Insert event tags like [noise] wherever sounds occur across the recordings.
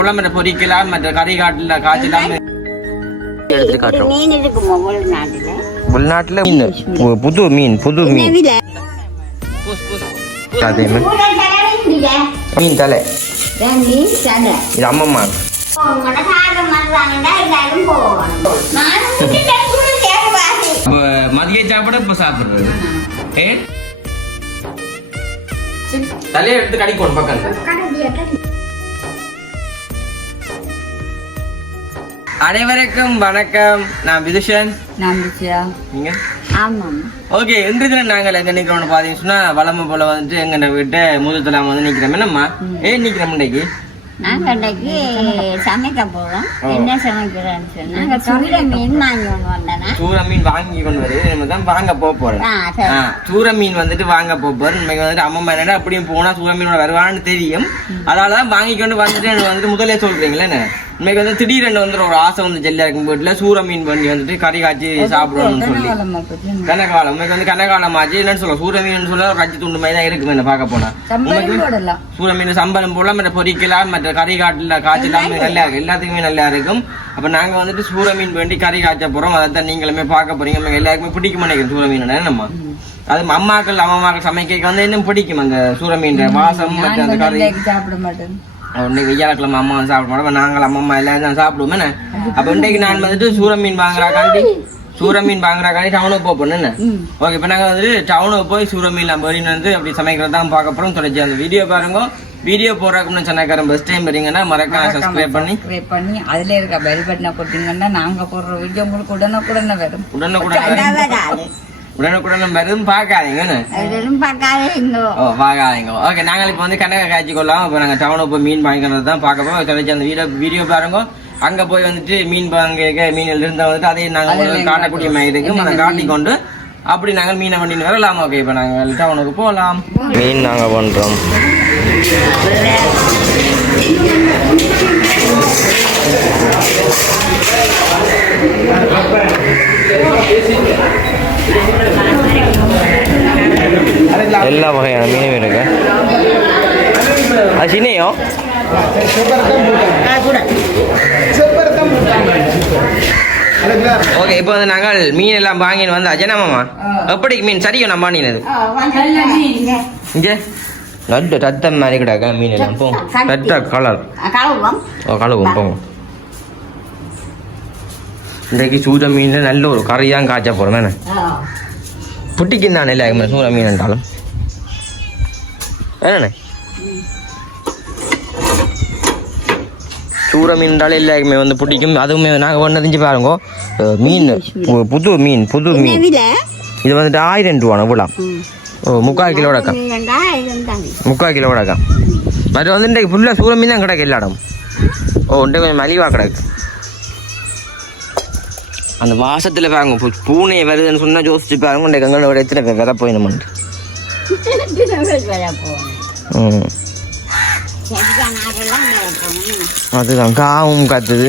மற்ற பொரிக்கலாம் மற்ற கறி காட்டுல காய்ச்சலாம். எடுத்து காட்டுறோம் மீன் இருக்குமா உள்நாட்டுல? உள்நாட்டுல மீன் பு- புது மீன் புது மீன். அதே தலை மீன் சடை இது அம்மம்மா. மதிய சாப்பாடு இப்ப சாப்பிடுறது. தலையை எடுத்து கடிக்கணும் பக்கம் அனைவருக்கும் வணக்கம். நான் விதுஷன். நம்பிச்சா நீங்க? ஆமாம். ஓகே இன்று தினம் நாங்கள் எங்க நிக்கிறோம்னு பாத்தீங்கன்னா சொன்னா வளமை போல வந்துட்டு எங்க வீட்டு முதத்துல வந்து நிக்கிறோம். என்னம்மா? ஏன் நிக்கிறோம் இன்னைக்கு நாங்க சமைக்க. என்ன நாங்க மீன் வாங்கி கொண்டு சூர மீன் வாங்கி கொண்டு வருது நம்ம தான் வாங்க போக சரி. மீன் வந்துட்டு வாங்க போக போறோம். இன்னைக்கு வந்துட்டு அம்மா என்னடா அப்படியும் போனா சூர மீனோட வருவான்னு தெரியும். அதனாலதான் வாங்கி கொண்டு வந்துட்டு வந்துட்டு முதல்ல சொல்றீங்களே என்ன? இன்னைக்கு வந்து திடீரென்று வந்து ஒரு ஆசை வந்து ஜெல்லியா இருக்கும் வீட்டுல. சூர மீன் பண்ணி வந்துட்டு கறி காய்ச்சி சாப்பிடணும்னு சொல்லி. கனகாலம் இன்னைக்கு வந்து கனகாலம் ஆச்சு என்னன்னு சொல்ல சூர மீன் சொல்ல ஒரு ரஜி துண்டு மாதிரி தான் இருக்கு என்ன பார்க்க போனா. சூர மீன் சம்பளம் போடலாம் மற்ற பொரிக்கலாம் மற்ற கறி காட்டுல காய்ச்சலாம் நல்லா இருக்கு எல்லாத்துக்குமே நல்லா இருக்கும். அப்ப நாங்க வந்துட்டு சூர மீன் வேண்டி கறி காய்ச்ச போறோம். அதை தான் நீங்களுமே பார்க்க போறீங்க. நம்ம எல்லாருக்குமே பிடிக்கும் நினைக்கிறேன் சூர மீன். என்னம்மா அது அம்மாக்கள் அம்மாக்கள் சமைக்க வந்து இன்னும் பிடிக்கும் அந்த சூர மீன் வாசம் மற்ற அந்த கறி. சாப்பிட மாட்டேன். இன்னைக்கு வெய்யாலக்கிழமை அம்மா வந்து சாப்பிட மாட்டோம் நாங்கள் அம்மா எல்லாரும் தான் சாப்பிடுவோம். அப்ப இன்றைக்கு நான் வந்துட்டு சூர மீன் வாங்குறாக்காண்டி சூர மீன் வாங்குறாக்காண்டி டவுனுக்கு போக போறோம் என்ன? ஓகே இப்போ நாங்கள் வந்துட்டு டவுனுக்கு போய் சூர மீன் நம்ம வந்து அப்படி சமைக்கிறது தான் பார்க்க போறோம். தொடர்ச்சி அந்த வீடியோ பாருங்க. வீடியோ போடுறதுக்கு சொன்னாக்காரன் ஃபஸ்ட் டைம் வரீங்கன்னா மறக்காம சப்ஸ்கிரைப் பண்ணி. சப்ஸ்கிரைப் பண்ணி அதுல இருக்க பெல் பட்டனை கொடுத்தீங்கன்னா நாங்க போடுற வீடியோ உங்களுக்கு உடனுக்குடனே வரும். உடனுக்குடன் வராது. உடனுக்குடன் வரும் பார்க்காதீங்க என்ன? அதுலும் பார்க்காதீங்க. ஓ பார்க்காதீங்க. ஓகே நாங்கள் இப்போ வந்து கனகா காய்ச்சி கொள்ளலாம் இப்போ நாங்கள் டவுனுக்கு போய் மீன் வாங்கிக்கிறது தான் பார்க்க போறோம். தொடர்ச்சி அந்த வீடியோ வீடியோ பாருங்க. அங்க போய் வந்துட்டு மீன் வாங்க மீனில் இருந்தா வந்துட்டு அதையும் நாங்கள் உங்களுக்கு காட்டக்கூடிய மாதிரி இருக்கும் அதை காட்டி கொண்டு அப்படி நாங்கள் மீனை வண்டின்னு வரலாம். ஓகே இப்போ நாங்கள் டவுனுக்கு போகலாம். மீன் நாங்கள் பண்ணுறோம் எல்லா வகையான மீனும் இருக்கு. அது சின்னையோ? ஓகே இப்போ வந்து நாங்கள் மீன் எல்லாம் வாங்கின்னு வந்து அஜனாமாமா எப்படி மீன்? சரியோ நம்ம வாங்கினது? இங்கே? நல்ல ரத்தம் மாதிரி கிடக்க மீன் எல்லாம் போ. ரத்த கலர். கழுவம் போங்க இன்றைக்கு சூட மீனில் நல்ல ஒரு கறியாக காய்ச்ச போகிறோம் என்ன? புட்டிக்கும் தான் இல்லை சூட மீன் என்றாலும்? என்னண்ணே சூற மீன் என்றாலும் எல்லாருக்குமே வந்து பிடிக்கும் அதுவுமே நாங்கள் ஒன்று தெரிஞ்சு பாருங்க. மீன் புது மீன் புது மீன். இது வந்துட்டு ஆயிரம் ரூபா இவ்வளோ ஓ முக்கால் கிலோ இதுதான் முக்கால் கிலோ அக்கா மற்ற வந்து இன்றைக்கு ஃபுல்லாக சூற மீன் தான் கிடக்கு எல்லா இடம் ஓ இன்றைக்கு கொஞ்சம் மலிவாக கிடக்கு. அந்த வாசத்தில் பாருங்க பூனை வருதுன்னு சொன்னால் யோசிச்சு பாருங்க இன்றைக்கு எங்களோட எத்தனை பேர் விதை போயிடணும் விலை போகணும் ம். செடிக்கான ஆடெல்லாம் விலை போகணும் அதுதான் காவும் காத்துது.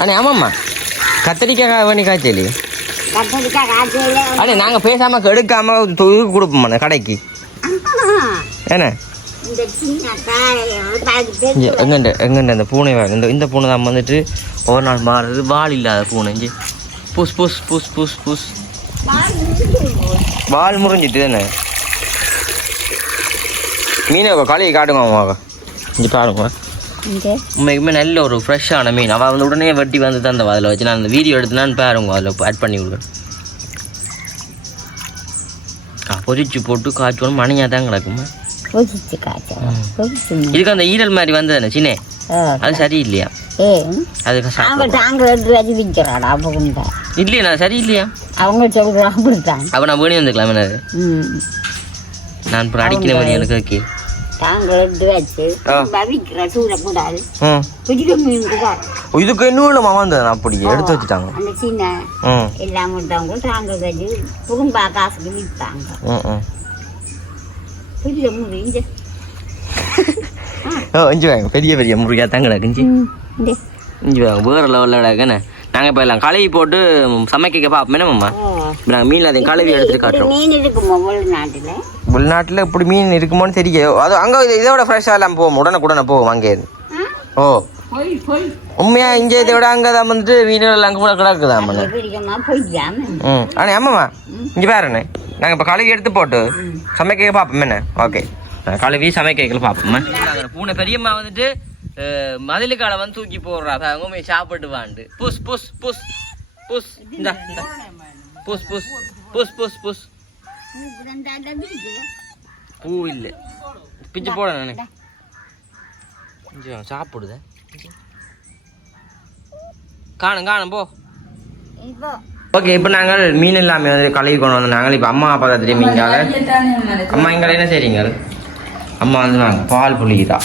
அண்ணே ஆமாம்மா. கத்திரிக்காய் காய்ச்சலி கத்தரிக்காய் காய்ச்சல? அண்ணே நாங்கள் பேசாமல் கெடுக்காமல் தொகுதி கொடுப்போம் கடைக்கு. என்ன? எங்கண்ட எங்கண்ட அந்த பூனை இந்த இந்த பூனை தான் வந்துட்டு ஒரு நாள் மாறுறது வால் இல்லாத பூனை இங்கே. புஸ் புஸ் புஸ் புஸ் புஸ். வால் முறிஞ்சிட்டு. தானே? மீனை களி காட்டுங்க அவங்க இங்கே பாருங்க உண்மைக்குமே நல்ல ஒரு ஃப்ரெஷ்ஷான மீன். அவள் வந்து உடனே வெட்டி வந்து தந்த அதில் வச்சு. நான் அந்த வீடியோ எடுத்துனான்னு பாருங்க அதில் ஆட் பண்ணி விடுவேன் பொரிச்சு போட்டு காய்ச்சோன்னு மணியாக தான் கிடக்குமா? கொதிச்சு காய்ச்சல் கொதிச்சு இதுக்கு அந்த ஈரல் மாதிரி வந்ததுண்ணே சின்ன? அது சரியில்லையா? அது அவங்க வச்சு விற்கிறாடா அவங்க இல்லையா சரியில்லையா? அவங்க சொல்கிறாங்க அப்படித்தான் அப்போ நான் வேணி வந்துக்கலாம் என்னது நான் இப்போ அடிக்கிற மாதிரி எனக்கு ஓகே. வச்சு. விற்கிற மீன் கூட இதுக்கு என்ன அப்படி எடுத்து வச்சுட்டாங்க. அந்த சின்ன எல்லாம் வச்சு புகும்பா காசுக்கு ம் ம் பிடிக்க முடிஞ்சு ஓ இஞ்சி வாங்க. பெரிய பெரிய முருகா தான் இஞ்சி. வாங்க. வேறு லெவலில் கிடக்குன்னு நாங்கள் இப்போ எல்லாம் கழுவி போட்டு சமைக்க பார்ப்போம் ஓ. இப்ப நாங்க மீன் அதையும் கழுவி எடுத்து காட்டுறோம். மீன் இருக்குமோ வெளிநாட்டுல வெளிநாட்டுல இப்படி மீன் இருக்குமோன்னு தெரியும். அது அங்க இது- இதோட ஃப்ரெஷ்ஷாக எல்லாம் போகும் உடனே போகும் அங்கே ஓ. உண்மையா இங்க இதை விட அங்கே தான் வந்துட்டு மீன்கள் எல்லாம் கூட ம். ஆனால் ஆமாம்மா இங்கே பாருண்ணே நாங்கள் இப்போ கழுவி எடுத்து போட்டு சமைக்க பார்ப்போம் என்ன? ஓகே. கழுவி சமைக்க பார்ப்போம் பூனை பெரியம்மா வந்துட்டு மதிலுக்கால வந்து தூக்கி போடுறா. அவங்க போய் சாப்பிட்டு வாண்டு புஸ் புஸ் புஸ் புஸ். இந்த புஸ் புஸ் புஸ் புஸ் புஸ். பூ இல்லை. பிச்சு போட நானே கொஞ்சம் சாப்பிடுதே. காணும் காணும் போ. இப்போ ஓகே இப்போ நாங்கள் மீன் எல்லாமே வந்து கழுவி கொண்டு வந்து நாங்கள் இப்போ அம்மா அப்பா தான் தெரியும் மீன்கால அம்மா இங்கே என்ன செய்றீங்க? அம்மா வந்து வாங்க பால் புளிதா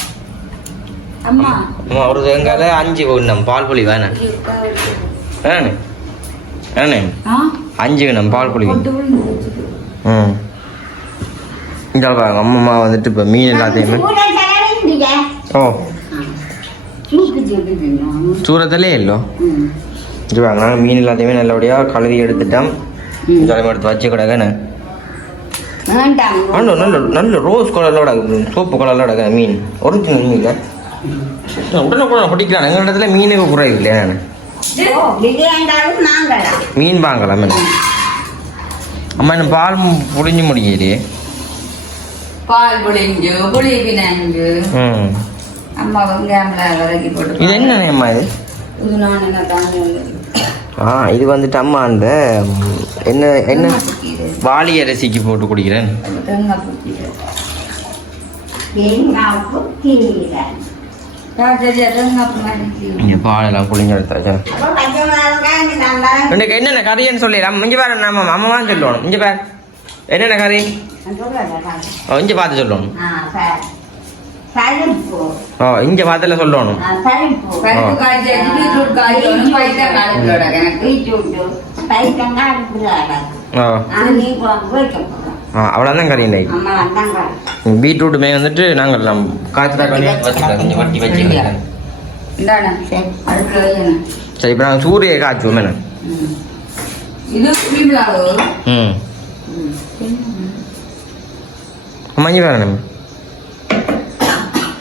அம்மா. அம்மா ஒரு தேங்கால அஞ்சு வேணும். பால் புளி வேணாம். வேணே வேணே ஆ? அஞ்சு வேணும் பால் புளி. ம். இந்த பாருங்க அம்மா வந்துட்டு இப்போ மீன் எல்லாத்தையுமே ஓ. தூக்கு சொல்லி வேணும். சூரத்திலே இல்லோ. இது வாங்க நாங்கள் மீன் எல்லாத்தையுமே நல்லபடியாக கழுவி எடுத்துட்டோம். ம். ஜலம் எடுத்து வச்சு ஆண்டோ நல்ல நல்ல ரோஸ் கலரோட சோப்பு கலரோட மீன். ஒரிஜினல் மீன் இல்லை. உடனே கூட பிடிக்கிறான் எங்கள் இடத்துல மீனுக்கு குறைவு இல்லையா நான்? மீன் வாங்கலாம் அம்மா என்ன பால் புழிஞ்சு முடியலையே. பால் புளிஞ்சு புளி பினஞ்சு ம். அம்மா வெங்காயம்ல விறகி போட்டு இது என்ன அம்மா இது? இது நான் என்ன தாங்க ஆ இது வந்துட்டு அம்மா அந்த என்ன என்ன? வாளி அரிசிக்கு போட்டு குடிக்கிறேன். பாலெல்லாம் புழிஞ்சு எடுத்தாச்சா இன்னைக்கு என்னென்ன கறின்னு சொல்லிடலாம் இங்கே பாரு நம்ம அம்மா சொல்லணும். இங்கே பாரு. என்னென்ன கறி? இங்கே பார்த்து சொல்லணும். ஆ சரி. பருப்பு ஓ இங்கே பார்த்துல சொல்லணும் அவ்வளோதான் கறி வந்தாங்க பீட்ரூட்டுமே வந்துட்டு நாங்கள் எல்லாம் காய்ச்சி தக்காளி வச்சுக்கலாம் கொஞ்சம் வட்டி வச்சுக்கலாம் சரி இப்போ நாங்கள் சூரிய காய்ச்சுவோம் என்ன ம். இது புளிமிளகு ம் அம்மா இங்கே வேறு நம்ம ஆமாம் ஏன் ஓ, வா, ஏனேம்மா சட்டியை சரிச்சு வச்சிருக்கேன்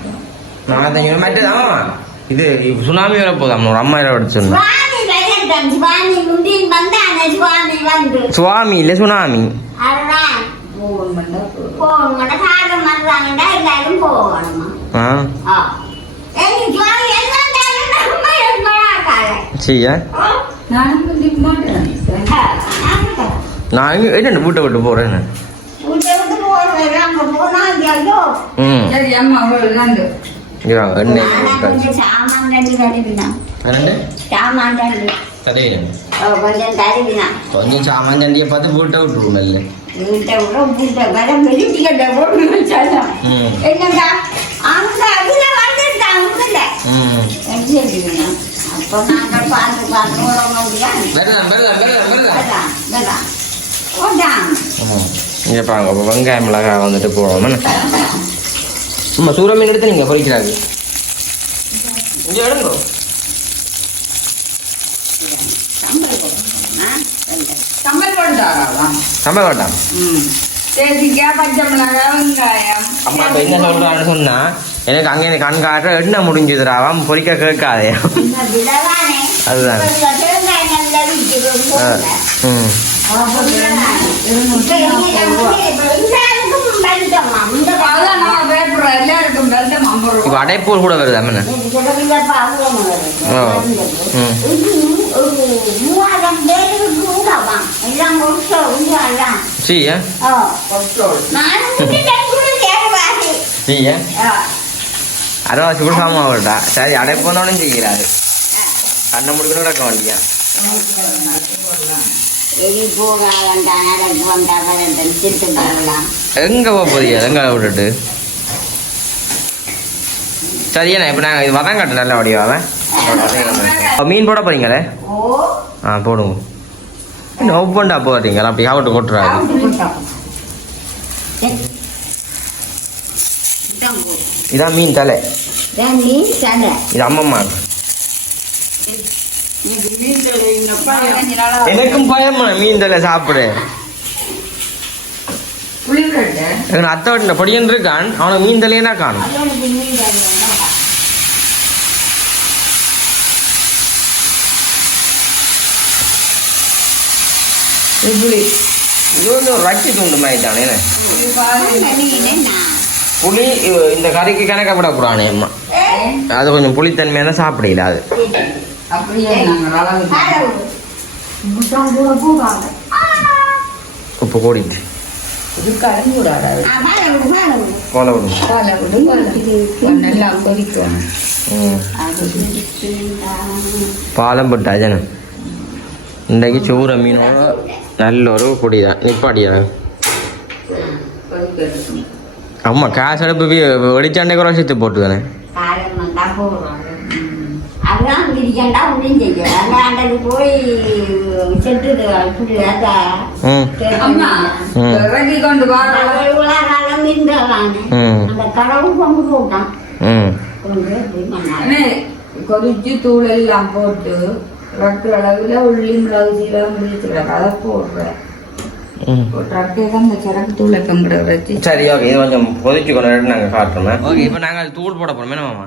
நான் தான் இது சுனாமி வர போதாம் ஒரு அம்மா இடம் அடிச்சிருந்தோம் சுவாமி வெள்ளட்டம் சுவாமி முந்தின் வந்தானே. சுவாமி வந்து. சுவாமி இல்லை சுனாமி. நான் இங்க- என்ன வீட்டை விட்டு போறேன். ம். சரி அம்மா வரலாம் வரலாம் வரலாம் வரலாம் அதான் அதான் ஓடாம் ஆமாம் இங்கே பாருங்க வெங்காயம் மிளகாய் வந்துட்டு என்ன? அம்மா சூற மீன் எடுத்து நீங்கள் பொறிக்கிறாங்க இங்கே எடுங்க. சம்பளம் வேண்டாம் அம்மா இப்போ என்ன சொல்கிறான்னு சொன்னா எனக்கு அங்கே எனக்கு கண் காட்டுற எண்ணெய் முடிஞ்சுதுராவாம் பொறிக்க கேட்காதே. அதுதான். ம். அதான் இப்போ அடைப்பூர் கூட வருது அம்மன சரியா சரியா கூட சாமா விட்டா சரி அடைப்பு வந்தோடனே செய்கிறாரு கண்ணை முடிக்கணும் நடக்க வேண்டியா எங்க போக போறீங்க எங்க விட்டுட்டு சரியா இப்போ நாங்கள் இது வதம் கட்டு நல்ல வடிவாவேன் மீன் போட போறீங்களே? ஆ போடுங்க. என்ன ஒவ்வொண்டா போகிறீங்களா அப்படி ஆவட்டு கொட்டுறாரு இதான் மீன் தலை. இது அம்மம்மா. எனக்கும் பயமா மீன் தலை சாப்பிடு. எனக்கு அத்தை வீட்டில் பொடியன் இருக்கான் அவனுக்கு மீன் தலையனா காணும். இது வந்து. ஒரு ரச்சி துண்டு மாதிரி தானே. புளி இந்த கறிக்கு கணக்கப்படக்கூடாது அம்மா. அது கொஞ்சம் புளித்தன்மையான சாப்பிடல அது. உப்பு கூடிட்டு கோலை நல்லா. பாலம் போட்டா ஜனம் இன்றைக்கு சூற மீனோட நல்ல ஒரு பொடி தான் நிப்பாடியா அம்மா காசு அடுப்பு வெடிச்சாண்டே குறை சேர்த்து போட்டு தானே அதான் விரிக்கண்டா ஒன்றும் போய் செட்டுது புள்ள ம் அம்மா ம். இறங்கி கொண்டு வர காலம் இருந்தாங்க ம் அந்த கடவுள் கொண்டு போட்டான். கொண்டு போய் கொதிச்சு தூள் எல்லாம் போட்டு ரட்டு அளவுல உள்ளி மிளகு சீரகம் முடிச்சுக்கிறேன் அதை போடுறேன். சரி ஓகே இது கொஞ்சம் கொதிச்சு கொண்டு நாங்கள் காட்டுறோம் ஓகே இப்போ நாங்கள் தூள் போட போகிறோம் என்ன மாமா?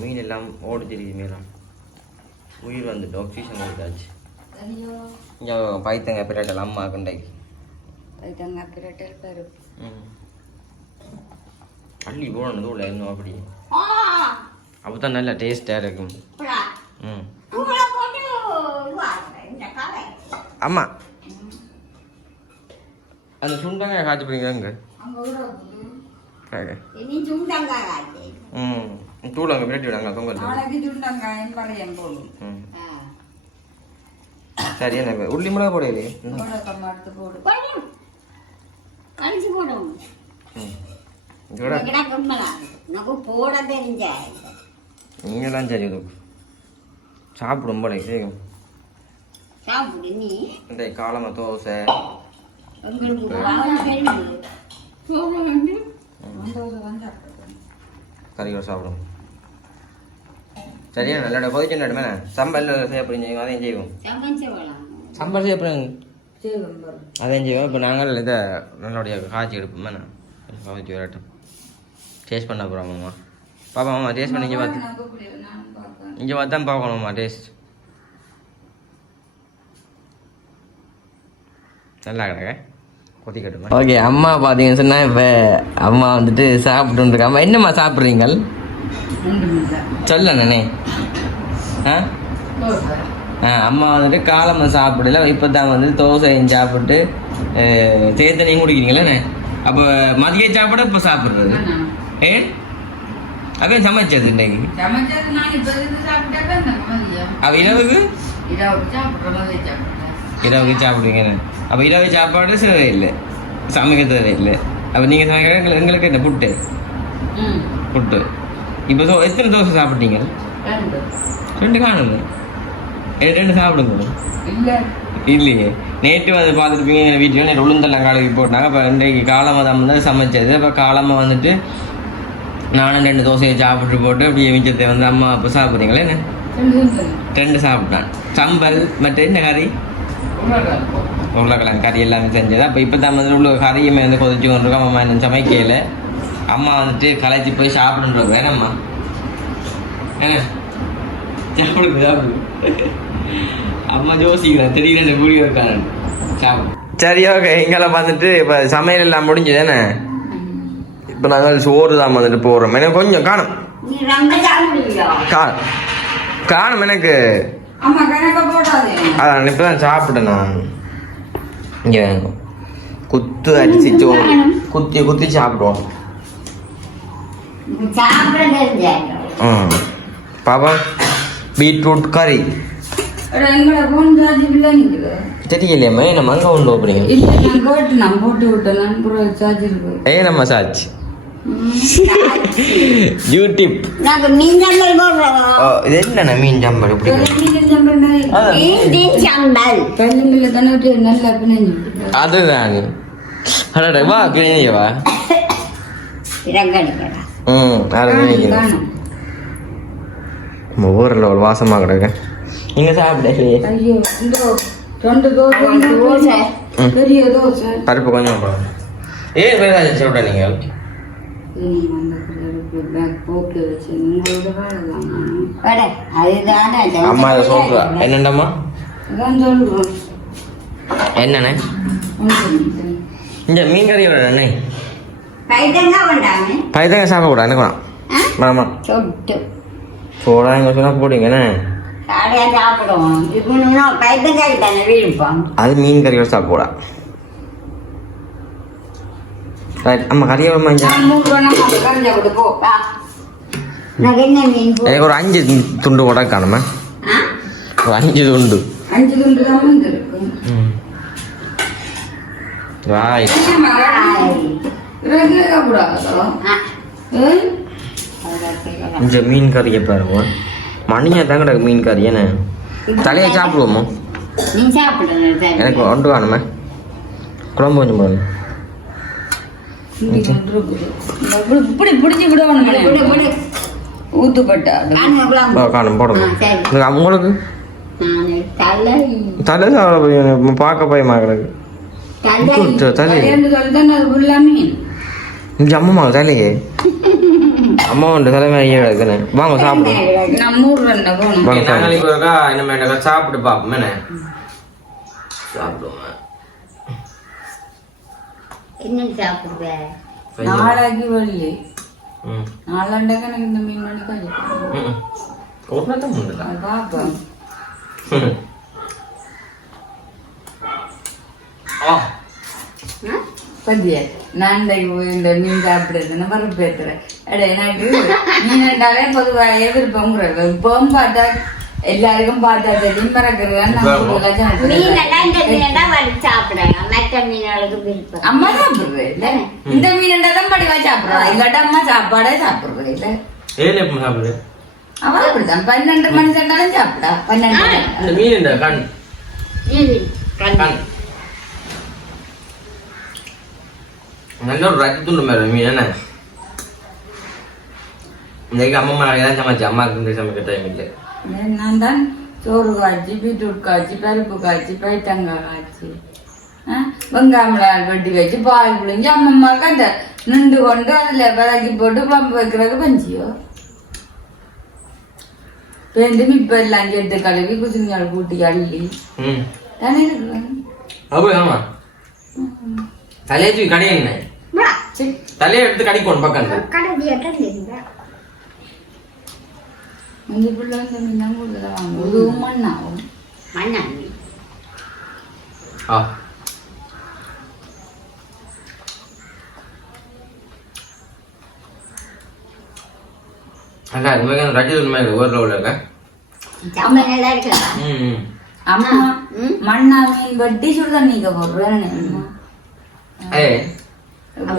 மீன் எல்லாம் ஓடிச்சிருக்கு மேலே. உயிர் வந்துட்டு ஆக்சிஜன் கொடுத்தாச்சு இங்கே பைத்தங்க பிறட்டல் அம்மா கண்டைக்கு. ம். அள்ளி போடணும் தூள் இன்னும் அப்படி ஆ, அப்போ தான் நல்லா டேஸ்ட்டாக இருக்கும். ம். அம்மா அந்த சுண்டங்க காய்ச்சி போறீங்க எங்க இனி சுண்டங்காய் ஆச்சு. ம் தூள் அங்கே பிரட்டி விடாங்க ஆ. சரி என்ன உள்ளி மிளகா போடையிலே. கழிச்சு போடும் நீங்களாம் சரி சாப்பிடும் போல நீ இந்த காலமாக தோசை கறியோட சாப்பிடும். சரியா? நல்ல கொதிச்சு நடுமே சம்பல் செய்ய போறீங்க அதையும் செய்வோம். சம்பல் செய்ய போறீங்க சீரகம் போடு. அதையும் செய்வோம். இப்போ நாங்கள் இதை நல்லபடிய காய்ச்சி எடுப்போம். நான் காய்ச்சி வரட்டும். டேஸ்ட் பண்ண போகிறோம் மாமா. பாப்பா மாமா டேஸ்ட் பண்ணி இங்கே பார்த்து. இங்கே பார்த்து தான் பார்க்கணுமா டேஸ்ட் நல்லா கிடக்க. ஓகே அம்மா பார்த்தீங்கன்னு சொன்னால் இப்போ அம்மா வந்துட்டு சாப்பிட்டு இருக்காம என்னம்மா சாப்பிட்றீங்க ரெண்டு முட்டை. சொல்ல நானே ஆ. ஆ அம்மா வந்துட்டு காலமாக சாப்பிடல. இப்போ தான் வந்து தோசையும் சாப்பிட்டு தேத்தனையும் குடிக்கிறீங்களே அப்போ மதிய சாப்பிட இப்போ சாப்பிட்றது? ஏ? அவன் சமைச்சது இன்னைக்கு. அவ இரவுக்கு? இரவுக்கு சாப்பிடுவீங்க அப்போ இரவு சாப்பாடு சேவை இல்லை. சமைக்க இல்லை அப்போ நீங்கள் சமைக்கிற எங்களுக்கு என்ன? புட்டு. புட்டு. இப்போ தோ எத்தனை தோசை சாப்பிட்டீங்க? ரெண்டு. காணுங்க. ரெண்டு சாப்பிடுங்க. இல்ல, இல்லையே. நேற்று வந்து பார்த்துருப்பீங்க வீட்டில் நேற்று உளுந்தெல்லாம் கழுவி போட்டாங்க. அப்போ இன்றைக்கு காலமாக தான் வந்து சமைச்சது. அப்போ காலமாக வந்துட்டு நானும் ரெண்டு தோசையை சாப்பிட்டு போட்டு அப்படியே மிச்சத்தை வந்து அம்மா அப்போ சாப்பிட்றீங்களே என்ன. ரெண்டு சாப்பிட்டான் சம்பல் மற்ற என்ன கறி? உருளைக்கிழங்கு. கறி எல்லாமே செஞ்சது. அப்போ இப்போ தான் வந்து உள்ள கறியுமே வந்து கொதிச்சு கொண்டிருக்கோம். அம்மா இன்னும் சமைக்கல அம்மா வந்துட்டு கலைச்சி போய் சாப்பிடுன்றோம் வேணம்மா என்ன? சாப்பிடுங்க சாப்பிடு அம்மா யோசிக்கிறேன் தெரியல வீடியோ இருக்கானு சாப்பிடு. சரி ஓகே இங்கெல்லாம் வந்துட்டு இப்போ சமையல் எல்லாம் முடிஞ்சது என்ன? இப்போ நாங்கள் சோறு தான் வந்துட்டு போடுறோம். எனக்கு கொஞ்சம் காணும். காணும் எனக்கு. அதான் இப்போ தான் சாப்பிட்டேன் நான் இங்கே குத்து அடிச்சு சோறு. குத்தி குத்தி சாப்பிடுவோம். ம். பாப்பா பீட்ரூட் கறி. தெரியலையம்மா நம்ம அங்கே கொண்டு போகிறீங்க. ஏ நம்ம சாட்சி [laughs] யூடியூப் நாங்க மீன் சம்பல் போடுறோம். ஓ இது என்னண்ணா மீன் ஜம்பர் இப்படி. மீன் சம்பல் பள்ளியில தானே விட்டு நல்லா பிணைஞ்சு. விட்டுட்டேன். அதுதான் அடடா வா கிழிஞ்ச வா. இறங்கடிக்கடா. ம் அது காணும், நினைக்கிறேன் காணும். நம்ம ஊரில் ஒரு வாசமாக கிடக்கு? இங்கே சாப்பிடலையே ஐயோ, இந்த ரெண்டு தோசை ரெண்டு தோசை. ம். பெரிய தோசை. பருப்பு கொஞ்சம் போடுங்க. ஏன் சொல்லிட்டா நீங்கள் இனி அந்த பிள்ளைகளுக்கு பேக் போட்டு வச்சு உங்களோட வாழலாம் வட அதுதானே அம்மா அதை சொல்கிறா என்னண்டம்மா என்னண்ணே இந்த மீன் கறியோட அண்ணே பைத்தங்க சாப்பிடக்கூடாது எனக்கு வேணாம் ஆமாம் போடாங்க இப்போ கைதங்காய் தானே விழுப்போம் அது மீன் கறியோட ரைட் அம்மா போ எனக்கு ஒரு அஞ்சு துண்டு கூட காணுமா ஆ? ஒரு அஞ்சு துண்டு இந்த மீன் கறியை பாருங்க மணியா தான் கிடக்கு மீன் கறி என்ன தலையை சாப்பிடுவோமோ எனக்கு ஒன்று வேணுமே குழம்பு கொஞ்சம் போதும் இங்க ஒன்று இருக்குது. இந்த இப்படி பிடிச்சி விடணும் விடு, விடு. ஊத்துப்பட்டா காணும் போடுங்க. உங்களுக்கு தலை. பார்க்க பயமா கிடக்கு தலை. இங்க அம்மா தலையே அம்மா உண்டு தலைமை ஐயா கிடக்குன்னு வாங்க சாப்பிடுவோம் வாங்க சாப்பிட்டு பார்ப்போம் என்ன? சாப்பிடுவோம். என்ன சாப்பிடுவ? நாளைக்கு வெள்ளி ம். நாலாண்டக்கு எனக்கு இந்த மீன் மணி கழிப்பேன் ம் ஒரு நாள் தான். முன்னதா அது பார்ப்பேன் ஆ? பத்தியா போய் இந்த மீன் சாப்பிடுறதுன்னு வரப்பேத்துறேன் அடே எனக்கு மீன் என்றாலே பொதுவாக எதிர்ப்புங்கிறது இப்பவும் பார்த்தா எல்லாருக்கும் பார்த்தா தெரியும் பறக்கிறது வறுத்து மீன்களுக்கு விருப்பம் அம்மா சாப்பிடுறது இல்ல இந்த மீன் தான் படிவா சாப்பிடுறா இல்லாட்ட அம்மா சாப்பாடே சாப்பிடுறது இல்ல ஏன் எப்போ சாப்பிடுது அவ அப்படிதான் பன்னெண்டு மணி சென்றாலும் சாப்பிடா பன்னெண்டு இந்த மீன் இந்த கண். கண் நல்ல ஒரு ரத்தி துண்டு மாதிரி மீன் என்ன இன்னைக்கு அம்மா அம்மா தான் சமைச்சு அம்மாவுக்கு இந்த சமைக்க டைம் இல்லை நான் தான் சோறு காய்ச்சி பீட்ரூட் காய்ச்சி பருப்பு காய்ச்சி பைத்தங்காய் காய்ச்சி வெங்காயம் வெட்டி வச்சு பால் புளிஞ்சு அம்மம்மாக்கு அந்த நின்று கொண்டு அதுல விளக்கி போட்டு பம்பு வைக்கிறதுக்கு பஞ்சியோ பேருந்து இப்ப எல்லாம் சேர்த்து கழுவி குசுங்கால் கூட்டி அள்ளி ம் தானே இருக்கு தலையை தூக்கி கடையங்க வா, தலையை எடுத்து கடிக்கணும் பக்கம். இந்த பிள்ளை வந்து மண்ணாகும் மண்ணாங்கி. ஆ அக்கா இது மாதிரி ரஜி உண்மை ஊரில் உள்ள இருக்கா அம்மா நல்லா இருக்கலாம். ம் அம்மா. மண்ணா மீன் வெட்டி சுடுதண்ணிக்க போடுறேன் ஏய்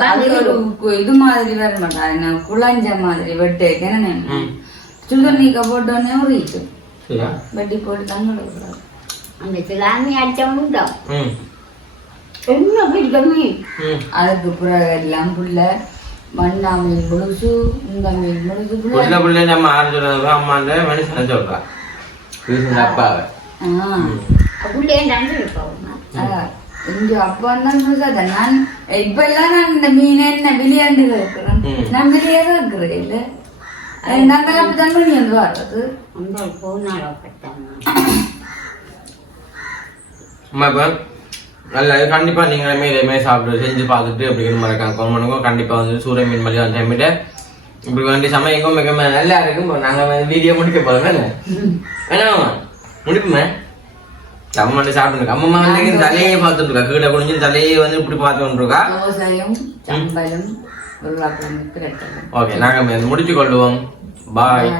அது ஒரு கு- இது மாதிரி வர மாட்டா என்ன குழஞ்ச மாதிரி போட்டோன்னே உரிச்சு வெட்டி போட்டு அந்த அடிச்சவங்க உண்டோ? என்ன அதுக்கு பிறகு எல்லாம் புள்ள மண்ணா மீன் முழுசு மீன் முழுசு புள்ள புள்ள. நம்ம ஆறு சொல்றது அம்மாண்ட மனுஷன் சொல்றா. இது அப்பாவை. இங்க அப்பா தான். புதுசாக நான் இப்ப எல்லாம் நான் இந்த மீன் என்ன விளையாண்டு இருக்கிறேன். நான் இருக்கிறேன் இல்ல? நாங்கள் அப்படித்தான் விளையாண்டு வர்றது. நல்ல கண்டிப்பா நீங்க இனிமே இதேமாதிரி சாப்பிட்டு செஞ்சு பார்த்துட்டு மாதிரி இருக்காங்க. ஃபோன் பண்ணுங்க. கண்டிப்பா வந்து சூரிய மீன் மாதிரி வந்து டைமிட்டு இப்படி வேண்டி சமையங்க மிக நல்லா இருக்கும் இப்போ நாங்க வந்து வீடியோ முடிக்க போறோம். என்ன வேணாமா? முடிப்புமே? அம்மா சாப்பிட்டு அம்மா வந்து தலையே பார்த்துட்டு இருக்கா கீழே குனிஞ்சு தலையே வந்து இப்படி பார்த்துட்டு இருக்கா ஓகே நாங்க முடிச்சு கொள்ளுவோம் பாய்